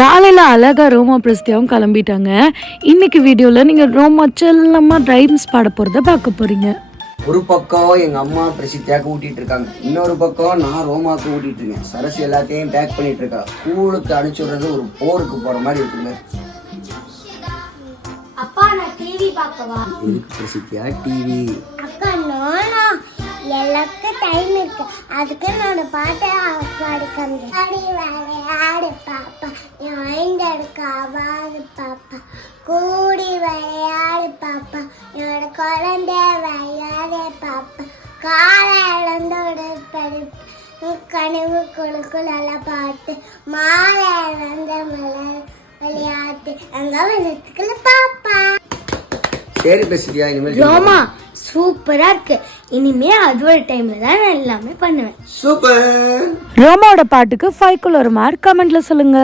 காலையில் அழகா ரோமா பிரஸ்தியாவும் கிளம்பிட்டாங்க. இன்னைக்கு வீடியோவில் நீங்கள் ரோமா செல்லமாக ரைம்ஸ் பாட போகிறத பார்க்க போகிறீங்க. ஒரு பக்கம் எங்கள் அம்மா பிரசித்தியாவுக்கு ஊட்டிகிட்டு இருக்காங்க, இன்னொரு பக்கம் நான் ரோமாவுக்கு ஊட்டிகிட்டு இருக்கேன். சரசு எல்லாத்தையும் பேக் பண்ணிட்டு இருக்கா. ஸ்கூலுக்கு அனுப்பிச்சி விடுறது ஒரு போருக்கு போகிற மாதிரி இருக்குங்க. அப்பா நான் டிவி பார்க்கவா? எதுக்கு பிரசித்தியா டிவி? அக்கா நானா எல்லாத்துக்கும் டைம் இருக்கு, அதுக்கு என்னோட பாட்டை பாடிக்காங்க. அடி விளையாடு பாப்பா, மைண்ட் எடுக்க ஆவாது பாப்பா, கூடி விளையாடு பாப்பா, என்னோட குழந்தை விளையாடு பாப்பா, காலை இழந்தோட படிப்பு கனவு கொடுக்குள்ள பாட்டு, மாலை இழந்த மலர் விளையாட்டு அங்க வளர்த்துக்கல பாப்பா. சரி பிரசித்தியா, இனிமேல் ரோமா சூப்பரா இருக்கு. இனிமே அது ஒரு டைம்ல தான் நான் எல்லாமே பண்ணுவேன். சூப்பர். ரோமாவோட பாட்டுக்கு 5க்குள்ள ஒரு மார்க் கமெண்ட்ல சொல்லுங்க.